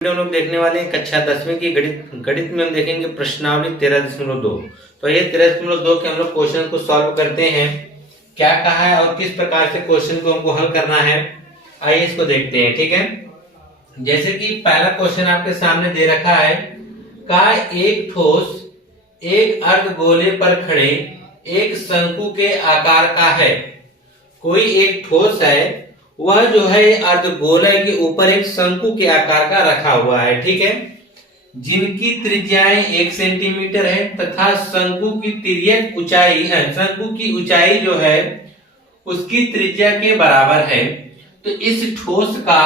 Video हम लोग देखने वाले हैं कक्षा 10वीं की गणित गणित में हम देखेंगे प्रश्नावली 13.2। तो ये 13.2 के हम लोग क्वेश्चन को सॉल्व करते हैं। क्या कहा है और किस प्रकार से क्वेश्चन को हमको हल करना है, आइए इसको देखते हैं। ठीक है, जैसे कि पहला क्वेश्चन आपके सामने दे रखा है, कहा एक ठोस एक अर्धगोले पर खड़े एक शंकु के आकार का है। कोई एक ठोस है, वह जो है अर्धगोले के ऊपर एक शंकु के आकार का रखा हुआ है। ठीक है, जिनकी त्रिज्याएं 1 सेंटीमीटर है तथा शंकु की तिर्यक ऊंचाई है, शंकु की ऊंचाई जो है उसकी त्रिज्या के बराबर है। तो इस ठोस का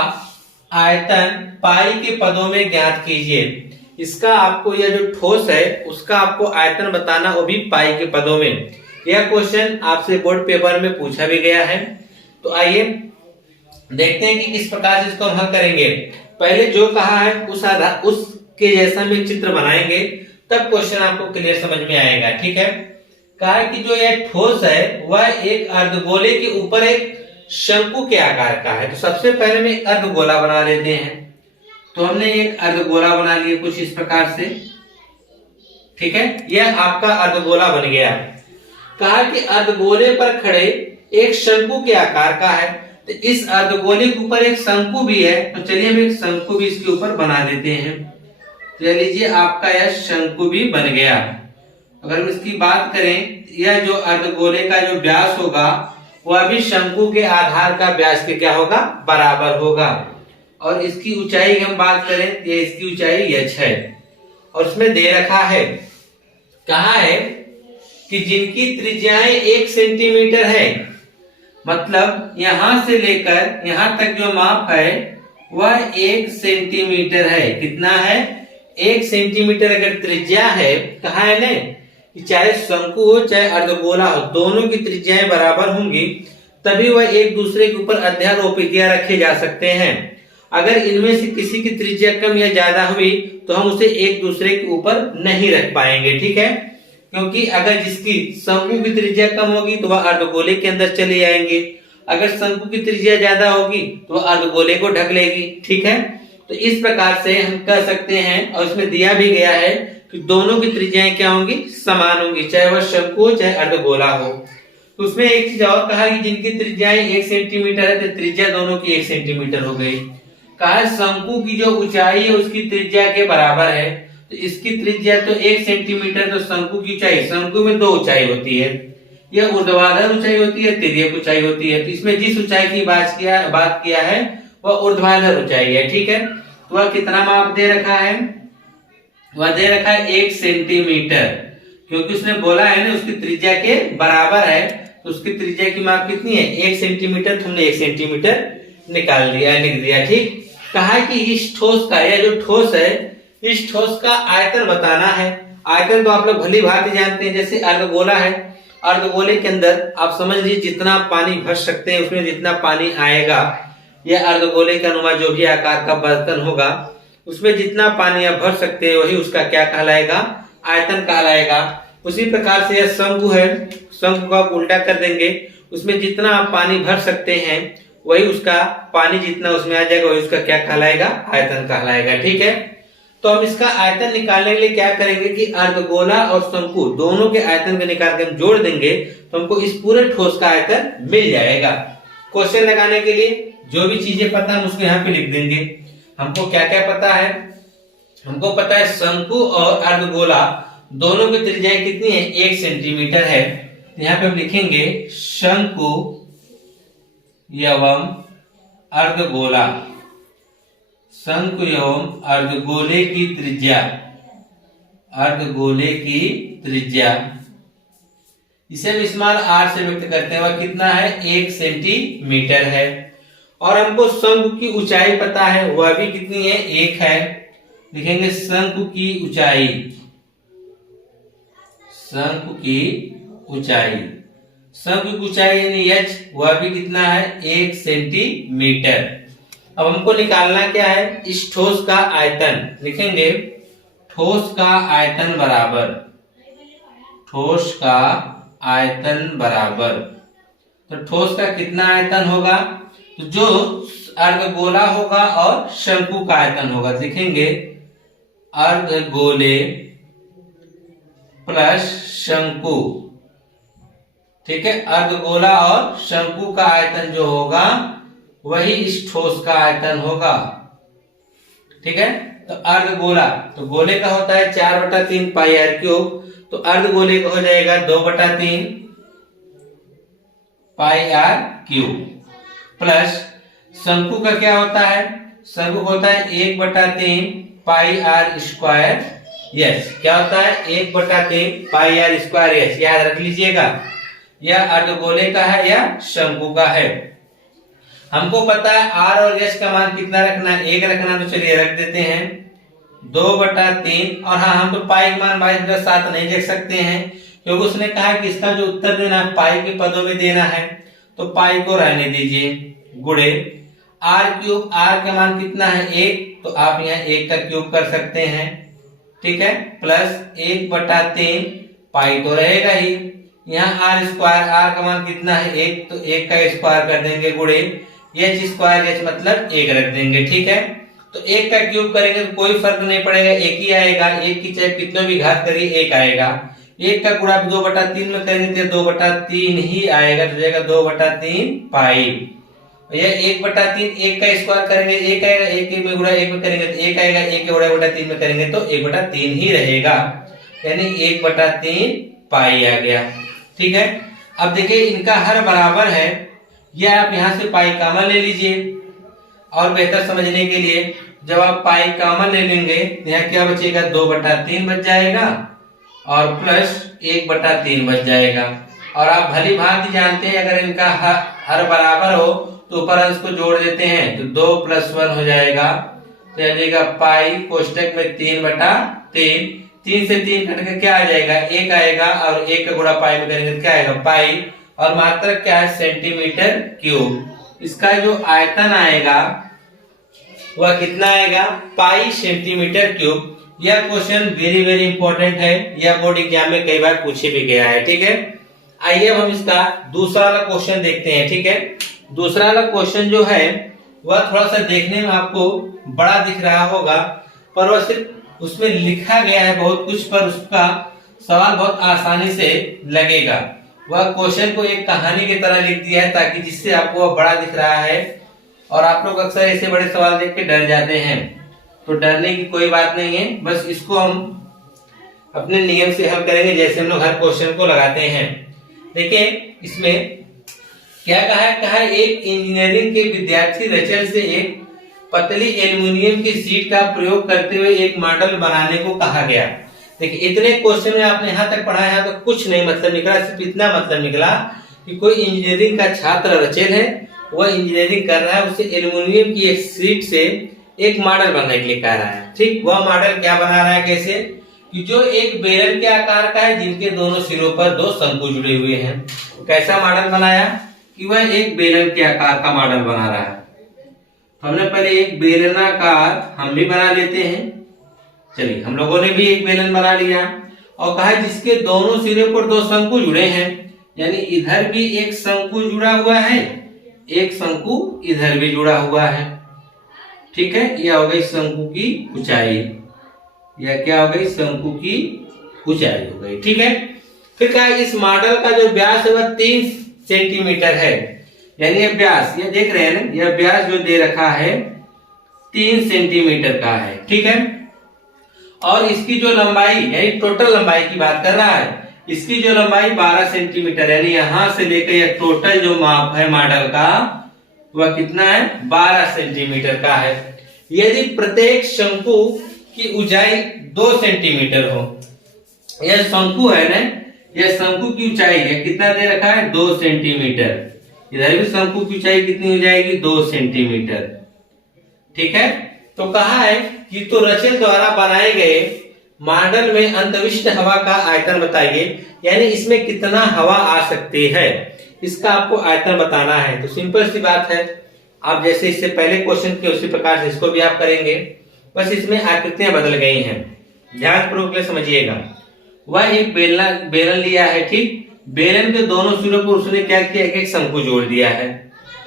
आयतन पाई के पदों में ज्ञात कीजिए। इसका आपको यह जो ठोस है उसका आपको आयतन बताना, वो भी पाई के पदों में। यह क्वेश्चन आपसे बोर्ड पेपर में पूछा भी गया है। तो आइए देखते हैं कि किस प्रकार से इसको हम हल करेंगे। पहले जो कहा है उसके जैसा में चित्र बनाएंगे, तब क्वेश्चन आपको क्लियर समझ में आएगा। ठीक है, कहा है कि जो यह ठोस है वह एक अर्धगोले के ऊपर एक शंकु के आकार का है। तो सबसे पहले में एक अर्धगोला बना लेते हैं। तो हमने एक अर्धगोला बना लिया कुछ इस प्रकार से। ठीक है, यह आपका अर्धगोला बन गया। कहा कि अर्धगोले पर खड़े एक शंकु के आकार का है। तो इस अर्धगोले के ऊपर एक शंकु भी है, तो चलिए हम एक शंकु भी इसके ऊपर बना देते हैं। तो लीजिए आपका यह शंकु भी बन गया। अगर हम इसकी बात करें, यह जो अर्धगोले का जो व्यास होगा वह भी शंकु के आधार का व्यास के क्या होगा, बराबर होगा। और इसकी ऊंचाई की हम बात करें, ये इसकी ऊंचाई h है। और उसमें दे रखा है, कहा है कि जिनकी त्रिज्याएं 1 सेंटीमीटर है, मतलब यहां से लेकर यहां तक जो माप है वह 1 सेंटीमीटर है। कितना है, 1 सेंटीमीटर अगर त्रिज्या है। कहा है ना कि चाहे शंकु हो चाहे अर्धगोला हो, दोनों की त्रिज्याएं बराबर होंगी, तभी वह एक दूसरे के ऊपर अध्यारोपित या रखे जा सकते हैं। अगर इनमें से किसी की त्रिज्या कम या ज्यादा हुई तो हम उसे एक दूसरे के ऊपर नहीं रख पाएंगे। ठीक है, क्योंकि अगर जिसकी शंकु की त्रिज्या कम होगी तो वह अर्धगोले के अंदर चले जाएंगे, अगर शंकु की त्रिज्या ज्यादा होगी तो वह अर्धगोले को ढक लेगी। ठीक है, तो इस प्रकार से हम कह सकते हैं, और इसमें दिया भी गया है कि दोनों की त्रिज्याएं क्या होंगी, समान होंगी, चाहे वह शंकु हो चाहे अर्धगोला हो। तो उसमें एक चीज और कहा कि जिनकी त्रिज्याएं 1 सेंटीमीटर है, तो त्रिज्या दोनों की 1 सेंटीमीटर हो गई। कहा शंकु की जो ऊंचाई है उसकी त्रिज्या के बराबर है। तो इसकी त्रिज्या तो 1 सेंटीमीटर, तो शंकु की ऊंचाई, शंकु में 2 ऊंचाई होती है, यह ऊर्ध्वाधर ऊंचाई होती है, तिर्यक ऊंचाई होती है। तो इसमें जिस ऊंचाई की बात किया है वह ऊर्ध्वाधर ऊंचाई है। ठीक है, तो वह कितना माप दे रखा है, वह दे रखा है 1 सेंटीमीटर, क्योंकि उसने बोला है ना उसकी त्रिज्या के बराबर है। तो उसकी त्रिज्या की माप कितनी है, 1 सेंटीमीटर। तो हमने 1 सेंटीमीटर निकाल दिया, लिख दिया। ठीक, कहा कि इस ठोस का, यह जो ठोस है इस ठोस का आयतन बताना है। आयतन तो आप लोग भली भांति जानते हैं, जैसे अर्धगोला है, अर्धगोले के अंदर आप समझ लीजिए जितना पानी भर सकते हैं उसमें जितना पानी आएगा, यह अर्धगोले के अनुमान जो भी आकार का बर्तन होगा उसमें जितना पानी आप भर सकते हैं वही उसका क्या कहलाएगा, आयतन कहलाएगा। उसी प्रकार से यह शंकु है, शंकु को आप उल्टा कर देंगे, उसमें जितना आप पानी भर सकते हैं वही उसका पानी जितना उसमें आ जाएगा वही उसका क्या कहलाएगा, आयतन कहलाएगा। ठीक है, तो हम इसका आयतन निकालने के लिए क्या करेंगे कि अर्धगोला और शंकु दोनों के आयतन को निकाल के हम जोड़ देंगे तो हमको इस पूरे ठोस का आयतन मिल जाएगा। क्वेश्चन लगाने के लिए जो भी चीजें पता है उसको यहाँ पे लिख देंगे। हमको क्या क्या पता है, हमको पता है शंकु और अर्धगोला दोनों की त्रिज्याएं कितनी है, 1 सेंटीमीटर है। यहाँ पे हम लिखेंगे शंकु एवं अर्धगोला, शंकु एवं अर्धगोले की त्रिज्या, अर्धगोले की त्रिज्या इसे हम स्मॉल r से व्यक्त करते हैं, वह कितना है, 1 सेंटीमीटर है। और हमको शंकु की ऊंचाई पता है, वह भी कितनी है, 1 है। लिखेंगे शंकु की ऊंचाई, शंकु की ऊंचाई, शंकु की ऊंचाई यानी h, वह भी कितना है, 1 सेंटीमीटर। अब हमको निकालना क्या है, इस ठोस का आयतन। लिखेंगे ठोस का आयतन बराबर, ठोस का आयतन बराबर, तो ठोस का कितना आयतन होगा, तो जो अर्धगोला होगा और शंकु का आयतन होगा। देखेंगे अर्धगोले प्लस शंकु, ठीक है, अर्धगोला और शंकु का आयतन जो होगा वही इस ठोस का आयतन होगा। ठीक है, तो अर्धगोला, तो गोले का होता है 4/3 पाई आर क्यूब, तो अर्धगोले का हो जाएगा 2/3 पाई आर क्यूब, प्लस शंकु का क्या होता है, शंकु होता है 1/3 पाई आर स्क्वायर। यस, क्या होता है 1/3 पाई आर स्क्वायर। यस, याद रख लीजिएगा, यह अर्धगोले का है या शंकु का है। हमको पता है आर और यश का मान कितना रखना है, 1 रखना, तो चलिए रख देते हैं 2/3। और हाँ, हम तो पाई का मान 22/7 नहीं लिख सकते हैं, क्योंकि उसने कहा कि इसका जो उत्तर देना है पाई के पदों में देना है, तो पाई को रहने दीजिए, गुणे आर क्यूब। आर का मान कितना है 1, तो आप यहाँ 1 का क्यूब कर सकते हैं, ठीक है, प्लस 1/3 पाई तो रहेगा ही। यहाँ आर स्क्वायर, आर का मान कितना है 1, तो 1 का स्क्वायर कर देंगे, गुणे एच स्क्वायर, एच मतलब 1 रख देंगे। ठीक है, तो 1 का क्यूब करेंगे तो कोई फर्क नहीं पड़ेगा, 1 ही आएगा। 1 की चाहे कितने भी घात करिए 1 आएगा। 1 का गुणा 2/3 में करेंगे तो 2/3 ही आएगा, तो जाएगा 2/3 पाई। यह 1/3, 1 का स्क्वायर करेंगे 1 आएगा, 1 में गुणा 1 में करेंगे तो 1 आएगा, 1 के गुणा 1/3 में करेंगे तो 1/3 ही रहेगा, यानी 1/3 पाई आ गया। ठीक है, अब देखिए इनका हर बराबर है, यह आप यहाँ से पाई कॉमन ले लीजिए। और बेहतर समझने के लिए जब आप पाई कॉमन ले लेंगे, यहाँ क्या बचेगा 2/3 बच जाएगा और प्लस 1/3 बच जाएगा। और आप भली भांति जानते हैं अगर इनका हर बराबर हो तो ऊपर अंश को जोड़ देते हैं तो 2 + 1 हो जाएगा, तो आ जाएगा पाई कोष्टक में 3/3। 3 से 3 कट के क्या आ जाएगा 1 आएगा, और 1 का गुणा पाई में करेंगे तो क्या आएगा पाई, और मात्रक क्या है सेंटीमीटर क्यूब। इसका जो आयतन आएगा वह कितना आएगा पाई सेंटीमीटर क्यूब। यह क्वेश्चन वेरी वेरी इंपॉर्टेंट है, यह बोर्ड एग्जाम में कई बार पूछे भी गया है। ठीक है, आइए अब हम इसका दूसरा वाला क्वेश्चन देखते हैं। ठीक है, दूसरा वाला क्वेश्चन जो है वह थोड़ा सा देखने में आपको बड़ा दिख रहा होगा, पर वह सिर्फ उसमें लिखा गया है बहुत कुछ, पर उसका सवाल बहुत आसानी से लगेगा। वह क्वेश्चन को एक कहानी की तरह लिख दिया है, ताकि जिससे आपको वह बड़ा दिख रहा है, और आप लोग अक्सर ऐसे बड़े सवाल देख के डर जाते हैं, तो डरने की कोई बात नहीं है। बस इसको हम अपने नियम से हल करेंगे, जैसे हम लोग हर क्वेश्चन को लगाते हैं। देखिए इसमें क्या कहा है एक इंजीनियरिंग के विद्यार्थी रचल से एक पतली एल्युमिनियम की शीट का प्रयोग करते हुए एक मॉडल बनाने को कहा गया। देखिए इतने क्वेश्चन में आपने यहाँ तक पढ़ा है तो कुछ नहीं मतलब निकला, सिर्फ इतना मतलब निकला कि कोई इंजीनियरिंग का छात्र रचेल है, वह इंजीनियरिंग कर रहा है, उसे एल्युमिनियम की एक शीट से एक मॉडल बनाने के लिए कह रहा है। ठीक, वह मॉडल क्या बना रहा है, कैसे कि जो एक बेलन के आकार का है, जिनके दोनों सिरों पर 2 शंकु जुड़े हुए हैं। कैसा मॉडल बनाया कि वह एक बेलन के आकार का मॉडल बना रहा है। हमने पहले एक बेलनाकार हम भी बना लेते हैं। चलिए हम लोगों ने भी एक बेलन बना लिया, और कहा जिसके दोनों सिरे पर 2 शंकु जुड़े हैं, यानी इधर भी एक शंकु जुड़ा हुआ है, एक शंकु इधर भी जुड़ा हुआ है। ठीक है, यह हो गई शंकु की ऊंचाई, यह क्या हो गई शंकु की ऊंचाई हो गई। ठीक है, फिर कहा इस मॉडल का जो व्यास है वह 3 सेंटीमीटर है, यानी यह व्यास, ये देख रहे हैं ना, यह व्यास जो दे रखा है 3 सेंटीमीटर का है। ठीक है, और इसकी जो लंबाई यानी टोटल लंबाई की बात कर रहा है, इसकी जो लंबाई 12 सेंटीमीटर, यानी यहां से लेकर यह टोटल जो माप है मॉडल का वह कितना है 12 सेंटीमीटर का है। यदि प्रत्येक शंकु की ऊंचाई 2 सेंटीमीटर हो, यह शंकु है ना, यह शंकु की ऊंचाई है कितना दे रखा है 2 सेंटीमीटर, इधर भी शंकु की ऊंचाई कितनी हो जाएगी 2 सेंटीमीटर। ठीक है, तो कहा है कि तो रचेल द्वारा बनाए गए मॉडल में अंतविष्ट हवा का आयतन बताइए, यानी इसमें कितना हवा आ सकती है, इसका आपको आयतन बताना है। तो सिंपल सी बात है, आप जैसे इससे पहले क्वेश्चन के उसी प्रकार से इसको भी आप करेंगे, बस इसमें आकृतियां बदल गई हैं, ध्यानपूर्वक समझिएगा। वह एक बेलन लिया है, ठीक, बेलन के दोनों सिरों पर उसने क्या किया एक शंकु जोड़ दिया है,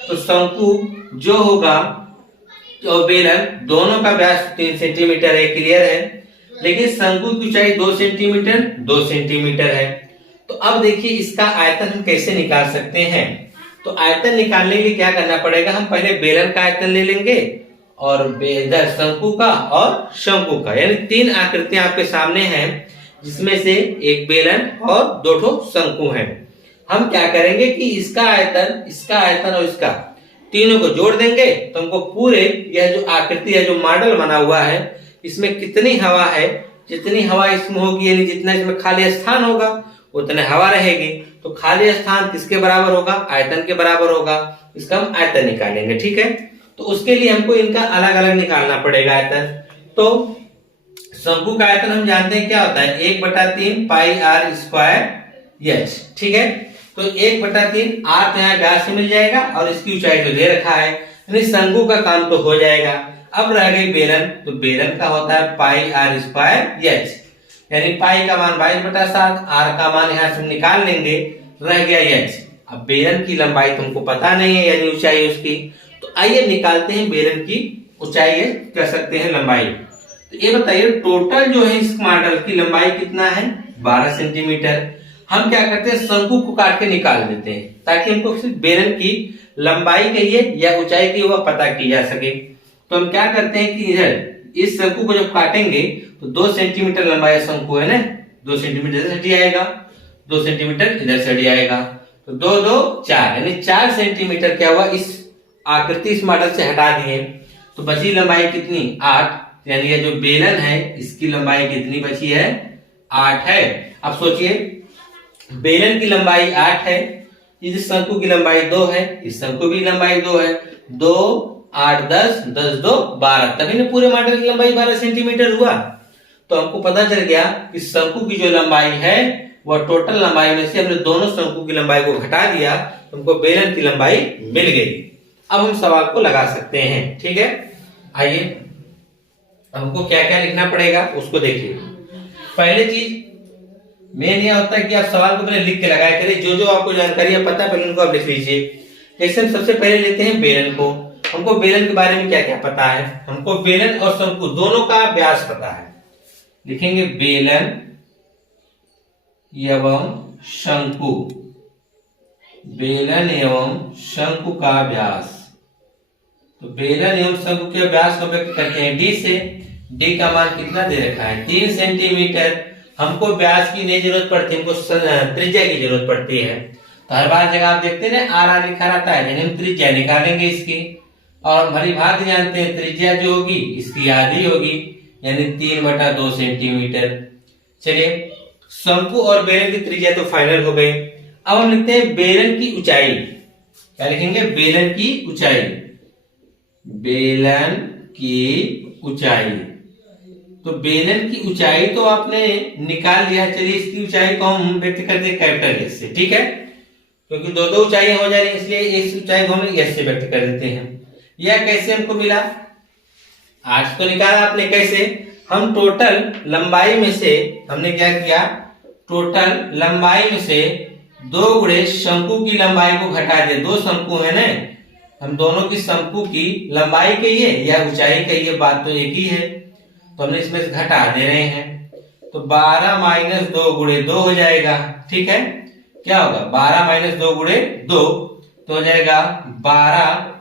तो शंकु जो होगा और बेलन दोनों का व्यास 3 सेंटीमीटर है, क्लियर है। लेकिन शंकु की ऊंचाई 2 सेंटीमीटर 2 सेंटीमीटर है। तो अब देखिए इसका आयतन हम कैसे निकाल सकते हैं। तो आयतन निकालने के लिए क्या करना पड़ेगा, हम पहले बेलन का आयतन ले लेंगे और इधर शंकु का और शंकु का, यानी 3 आकृतियां आपके सामने हैं, जिसमें से एक बेलन और 2 ठो शंकु हैं। हम क्या करेंगे कि इसका आयतन और इसका तीनों को जोड़ देंगे तो हमको पूरे यह जो आकृति है, जो मॉडल बना हुआ है, इसमें कितनी हवा है, जितनी हवा इसमें होगी, यानी जितना इसमें खाली स्थान होगा उतने हवा रहेगी। तो खाली स्थान किसके बराबर होगा, आयतन के बराबर होगा। इसका हम आयतन निकालेंगे, ठीक है। तो उसके लिए हमको इनका अलग अलग निकालना पड़ेगा आयतन। तो शंकु का आयतन हम जानते हैं क्या होता है, 1/3 पाई आर स्क्वायर एच, ठीक है। तो 1/3 आर तो यहाँ व्यास से मिल जाएगा और इसकी ऊंचाई जो दे रखा है, यानी शंकु का काम तो हो जाएगा। अब रह गई बेलन, तो बेलन का होता है पाई आर स्क्वायर एच, यानी पाई का मान 22/7, आर का मान यहाँ से निकाल लेंगे, रह गया एच। अब बेलन की लंबाई तुमको पता नहीं है, यानी ऊंचाई उसकी, तो आइए निकालते हैं बेलन की ऊंचाई, कह सकते हैं लंबाई। तो ये बताइए टोटल जो है इस मॉडल की लंबाई कितना है, 12 सेंटीमीटर। हम क्या करते हैं, शंकु को काट के निकाल देते हैं ताकि हमको सिर्फ बेलन की लंबाई कहिए या ऊंचाई की वह पता की जा सके। तो हम क्या करते हैं कि इधर इस शंकु को जब काटेंगे तो 2 सेंटीमीटर लंबाई शंकु है ना, 2 सेंटीमीटर इधर से आएगा, 2 सेंटीमीटर इधर से आएगा, तो 2 2 4, यानी 4 सेंटीमीटर क्या हुआ, इस आकृति इस मॉडल से हटा दिए। तो बची लंबाई कितनी, 8, यानी ये जो बेलन है इसकी लंबाई कितनी बची है, 8 है। अब सोचिए बेलन की लंबाई 8 है, इस शंकु की लंबाई 2 है, इस शंकु की लंबाई 2 है, 2 8 10 10 2 12, तभी ना पूरे मॉडल की लंबाई 12 सेंटीमीटर हुआ। तो हमको पता चल गया कि शंकु की जो लंबाई है वह टोटल लंबाई में से हमने दोनों शंकु की लंबाई को घटा दिया, तो हमको बेलन की लंबाई मिल गई। अब हम सवाल को लगा सकते हैं, ठीक है। आइए हमको क्या क्या लिखना पड़ेगा उसको देखिए। पहले चीज मेन यह होता है कि आप सवाल को पहले लिख के लगाया करिए, जो जो आपको जानकारी पता है पहले उनको आप लिख लीजिए। जैसे हम सबसे पहले लेते हैं बेलन को। हमको बेलन के बारे में क्या क्या पता है, हमको बेलन और शंकु दोनों का व्यास पता है। लिखेंगे बेलन एवं शंकु, बेलन एवं शंकु का व्यास। तो बेलन एवं शंकु के व्यास को व्यक्त करते हैं डी से। डी का मान कितना दे रखा है, 3 सेंटीमीटर। हमको व्यास की नहीं जरूरत पड़ती, हमको त्रिज्या की जरूरत पड़ती है। तो हर बार जगह आप देखते हैं ना आर लिखा रहता है, यानी हम त्रिज्या निकालेंगे इसकी। और भली भांति जानते हैं त्रिज्या जो होगी इसकी आधी होगी, यानी 3/2 सेंटीमीटर। चलिए शंकु और बेलन की त्रिज्या तो फाइनल हो गई। अब हम लिखते हैं बेलन की ऊंचाई। क्या लिखेंगे, बेलन की ऊंचाई, बेलन की ऊंचाई। तो बेलन की ऊंचाई तो आपने निकाल लिया। चलिए इसकी ऊंचाई को हम व्यक्त करते हैं कैपिटल एस से, ठीक है, क्योंकि दो दो ऊंचाइयां हो जा रही है, इसलिए इस ऊंचाई को हम एस से व्यक्त कर देते हैं। यह कैसे हमको मिला, 8 तो निकाला आपने, कैसे, हम टोटल लंबाई में से हमने क्या किया, टोटल लंबाई में से 2 गुणे शंकु की लंबाई को घटा दिया। 2 शंकु है ना, हम दोनों की शंकु की लंबाई कहिए या ऊंचाई कहिए, बात तो एक ही है, तो हमने इसमें से घटा दे रहे हैं। तो 12 - 2 गुणे 2 हो जाएगा, ठीक है। क्या होगा, 12 - 2 गुणे 2 तो हो जाएगा 12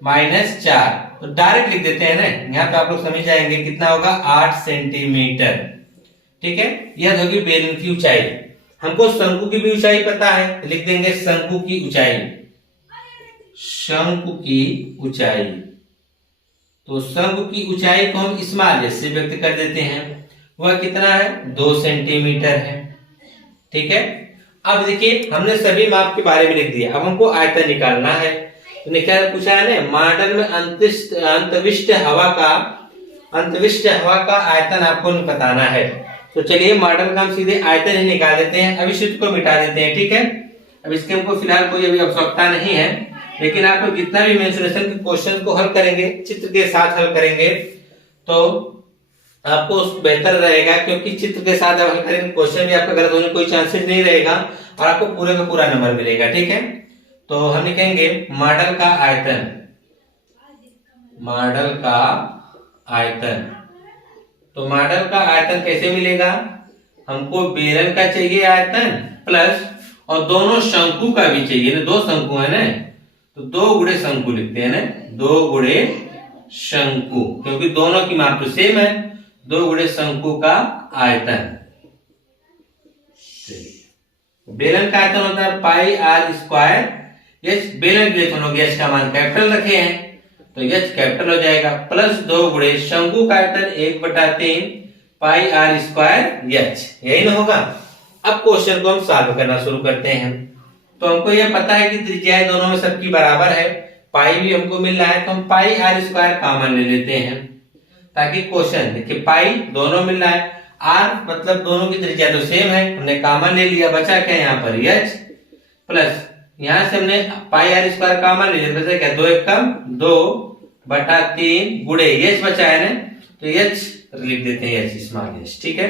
- 4। तो डायरेक्ट लिख देते हैं ना, यहाँ पे आप लोग समझ जाएंगे कितना होगा, 8 सेंटीमीटर, ठीक है। यह होगी बेलन की ऊंचाई। हमको शंकु की भी ऊंचाई पता है, लिख देंगे शंकु की ऊंचाई, शंकु की ऊंचाई। तो शंकु की ऊंचाई को हम स्मॉल एस से व्यक्त कर देते हैं, वह कितना है, 2 सेंटीमीटर है, ठीक है। अब देखिए हमने सभी माप के बारे में लिख दिया, अब हमको आयतन निकालना है। तो क्या पूछा है ना, मॉडल में अंतविष्ट हवा का आयतन आपको बताना है। तो चलिए मॉडल का हम सीधे आयतन ही निकाल देते हैं। अब इस चित्र को मिटा देते हैं, ठीक है। अब इसके हमको फिलहाल कोई अभी आवश्यकता नहीं है, लेकिन आप लोग जितना भी मेंसुरेशन के क्वेश्चन को हल करेंगे, चित्र के साथ हल करेंगे, तो आपको बेहतर रहेगा, क्योंकि चित्र के साथ हल करेंगे क्वेश्चन भी आपका गलत होने कोई चांसेस नहीं रहेगा और आपको पूरे का पूरा नंबर मिलेगा, ठीक है। तो हम लिखेंगे मॉडल का आयतन, मॉडल का आयतन। तो मॉडल का आयतन कैसे मिलेगा? हमको बेलन का चाहिए आयतन प्लस और दोनों शंकु का भी चाहिए ना, दो शंकु है ना, तो 2 गुणे शंकु लिखते हैं ना, 2 गुणे शंकु, क्योंकि दोनों की माप तो सेम है। 2 गुणे शंकु का आयतन। बेलन का आयतन होता है पाई आर स्क्वायर एच। बेलन के लिए हम लोग एच का मान कैपिटल रखे हैं तो एच कैपिटल हो जाएगा, प्लस 2 गुणे शंकु का आयतन 1/3 पाई आर स्क्वायर एच। यही ना होगा। अब क्वेश्चन को हम सॉल्व करना शुरू करते हैं। तो हमको यह पता है कि त्रिज्याएं दोनों में सबकी बराबर है, पाई भी हमको मिल रहा है, तो हम पाई आर स्क्वायर कॉमन ले लेते हैं ताकि क्वेश्चन देखिए पाई दोनों मिल रहा है, आर मतलब दोनों की त्रिज्या तो सेम है, हमने कॉमन ले लिया, बचा क्या यहाँ पर एच, प्लस यहां से हमने पाई आर स्क्वायर कॉमन ले लिया, बचा क्या 2 एकम 2/3 गुणे एच बचा है ना, तो एच लिख देते हैं एच स्मॉल एच। ठीक है,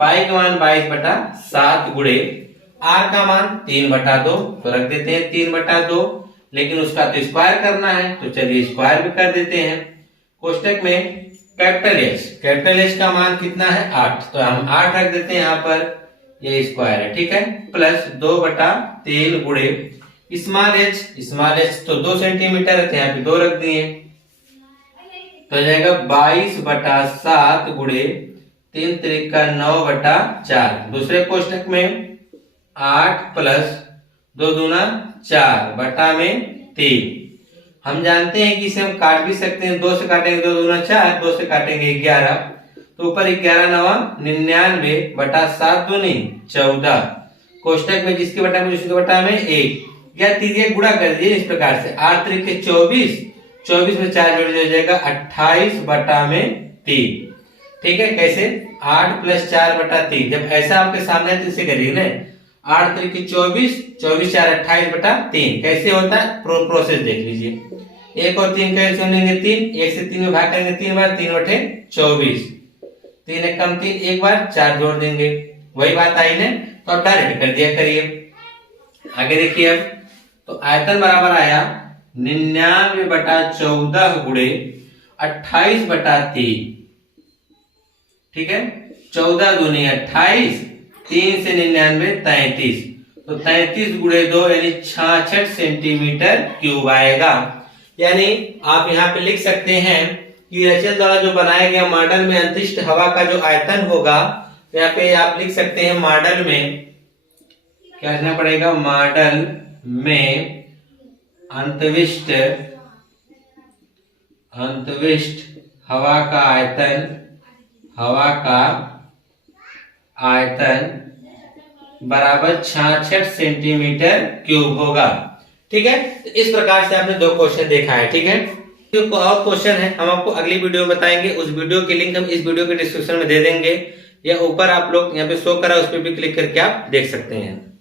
पाई का मान 22/7 गुणे आर का मान 3/2, तो रख देते हैं 3/2, लेकिन उसका तो स्क्वायर करना है तो चलिए स्क्वायर भी कर देते हैं। कोष्टक में कैपिटल एच का मान कितना है 8, तो हम 8 रख देते हैं यहाँ पर, ये स्क्वायर है। ठीक है, प्लस 2/3 गुणे स्मॉल एच तो 2 सेंटीमीटर है, तो यहाँ पे 2 रख दिए, तो जाएगा 22/7 गुणे 3 त्रिका 9/4। दूसरे कोष्टक में 8 प्लस 2 दूना 4 बटा में 3। हम जानते हैं कि इसे हम काट भी सकते हैं, 2 से काटेंगे 2 दूना 4, 2 से काटेंगे 11, तो ऊपर 11 9 99/7 दूनी 14। कोष्टक में जिसके बटा में उसके बटा में 1 या 3 गुणा कर दिए इस प्रकार से, 8 त्रिके 24, 24 में 4 जोड़ दिया जाएगा 28/3। ठीक है, कैसे 8 प्लस 4/3, जब ऐसा आपके सामने है तो इसे करिए ना, 8 त्रिके 24, 24 4 28/3। कैसे होता है प्रोसेस देख लीजिए। 1 और 3 कैसे लेंगे 3, 1 से 3 में भाग करेंगे 3 बार, 3/24, 3 एकम 3, एक बार 4 जोड़ देंगे, वही बात आई ना, तो अब डायरेक्ट कर दिया करिए। आगे देखिए अब, तो आयतन बराबर आया 99/14 गुणे 28/3। ठीक है, 14 दूनी 28, 3 से 99 33, तो 33 गुणे 2 यानी 66 सेंटीमीटर क्यूब आएगा। यानी आप यहाँ पे लिख सकते हैं कि रचल द्वारा जो बनाया गया मॉडल में अंतरिक्ष हवा का जो आयतन होगा, यहाँ पे आप लिख सकते हैं मॉडल में क्या लिखना पड़ेगा, मॉडल में अंतरिक्ष हवा का आयतन बराबर 66 सेंटीमीटर क्यूब होगा। ठीक है, तो इस प्रकार से आपने 2 क्वेश्चन देखा है। ठीक है, जो और क्वेश्चन है हम आपको अगली वीडियो में बताएंगे, उस वीडियो की लिंक हम इस वीडियो के डिस्क्रिप्शन में दे देंगे, या ऊपर आप लोग यहाँ पे शो करा उस पर भी क्लिक करके आप देख सकते हैं।